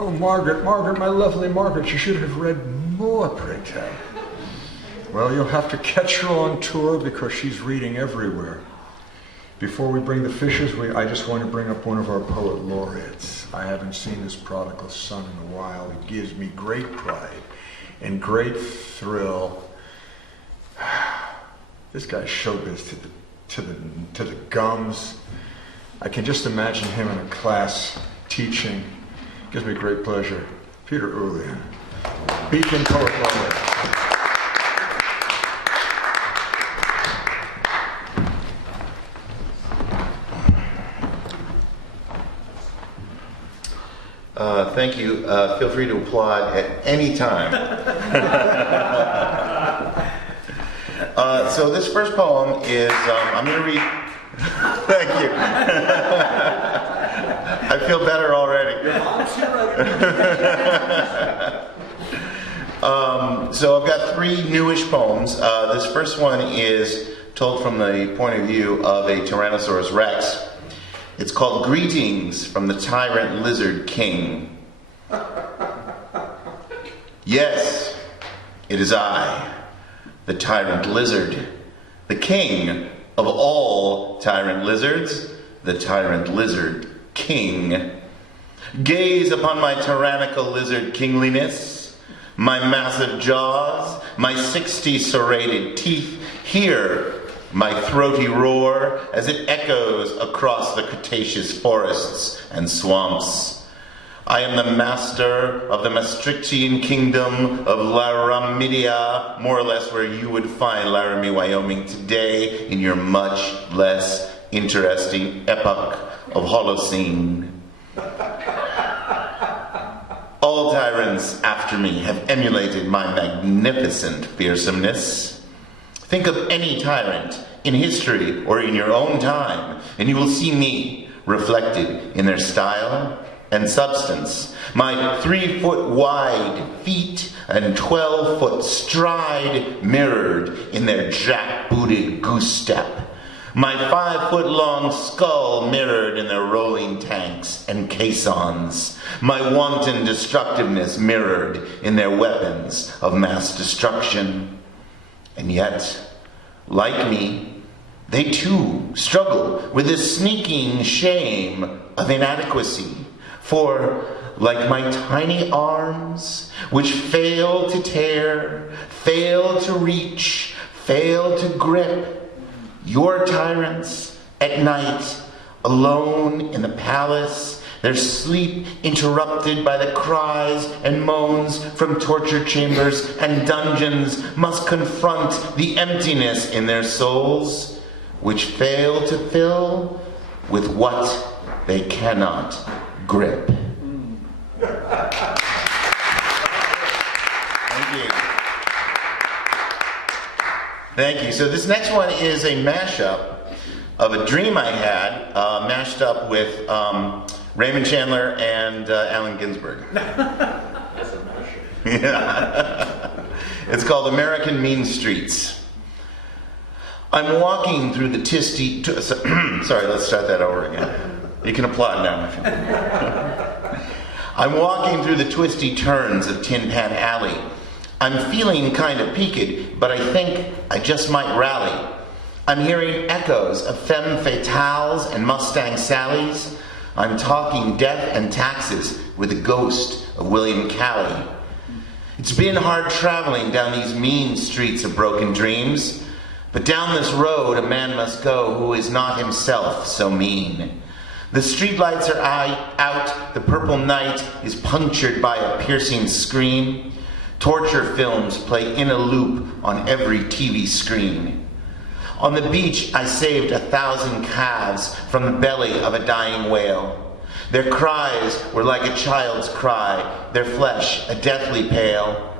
Oh, Margaret, Margaret, my lovely Margaret, you should have read more, pray tell. Well, you'll have to catch her on tour because she's reading everywhere. Before we bring the fishes, I just want to bring up one of our poet laureates. I haven't seen this prodigal son in a while. It gives me great pride and great thrill. This guy's showbiz to the gums. I can just imagine him in a class teaching. Gives me great pleasure. Peter Ullian, Beacon Poet Laureate. Thank you. Feel free to applaud at any time. So this first poem is, I'm going to read. Thank you. I feel better already. So I've got three newish poems. This first one is told from the point of view of a Tyrannosaurus Rex. It's called Greetings from the Tyrant Lizard King. Yes, it is I, the Tyrant Lizard, the king of all tyrant lizards, the Tyrant Lizard King. Gaze upon my tyrannical lizard kingliness, my massive jaws, my 60 serrated teeth. Hear my throaty roar as it echoes across the Cretaceous forests and swamps. I am the master of the Maastrichtian kingdom of Laramidia, more or less where you would find Laramie, Wyoming today in your much less interesting epoch of Holocene. All tyrants after me have emulated my magnificent fearsomeness. Think of any tyrant in history or in your own time, and you will see me reflected in their style and substance. My 3-foot wide feet and 12-foot stride mirrored in their jack-booted goose step. My 5-foot long skull mirrored in their rolling tanks and caissons. My wanton destructiveness mirrored in their weapons of mass destruction. And yet, like me, they too struggle with the sneaking shame of inadequacy. For, like my tiny arms, which fail to tear, fail to reach, fail to grip, your tyrants at night, alone in the palace, their sleep interrupted by the cries and moans from torture chambers and dungeons, must confront the emptiness in their souls, which fail to fill with what they cannot grip. Thank you. Thank you. So this next one is a mashup of a dream I had, mashed up with Raymond Chandler and Allen Ginsberg. That's a mashup. Yeah. It's called American Mean Streets. I'm walking through the sorry, let's start that over again. You can applaud now. I'm walking through the twisty turns of Tin Pan Alley. I'm feeling kind of peaked, but I think I just might rally. I'm hearing echoes of femme fatales and Mustang Sallies. I'm talking death and taxes with the ghost of William Calley. It's been hard traveling down these mean streets of broken dreams, but down this road a man must go who is not himself so mean. The streetlights are out, the purple night is punctured by a piercing scream. Torture films play in a loop on every TV screen. On the beach I saved 1,000 calves from the belly of a dying whale. Their cries were like a child's cry, their flesh a deathly pale.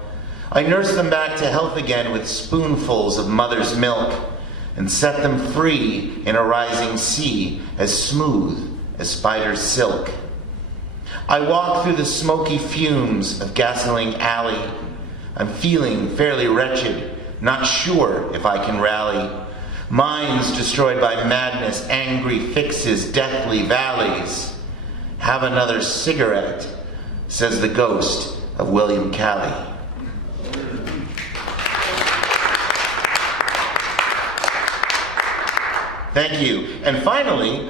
I nursed them back to health again with spoonfuls of mother's milk and set them free in a rising sea as smooth as spider's silk. I walk through the smoky fumes of Gasoline Alley. I'm feeling fairly wretched, not sure if I can rally. Minds destroyed by madness, angry fixes, deathly valleys. Have another cigarette, says the ghost of William Calley. Thank you. And finally,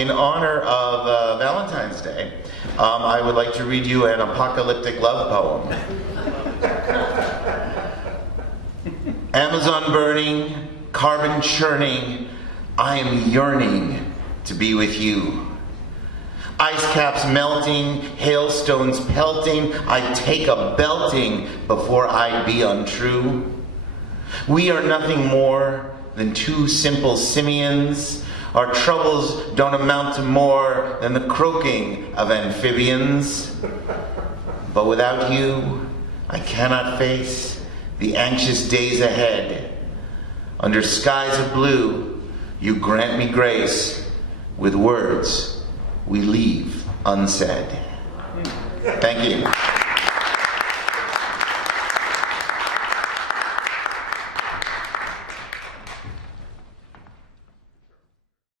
in honor of Valentine's Day, I would like to read you an apocalyptic love poem. Amazon burning, carbon churning, I am yearning to be with you. Ice caps melting, hailstones pelting, I take a belting before I be untrue. We are nothing more than two simple simians. Our troubles don't amount to more than the croaking of amphibians. But without you, I cannot face the anxious days ahead. Under skies of blue, you grant me grace with words we leave unsaid. Thank you.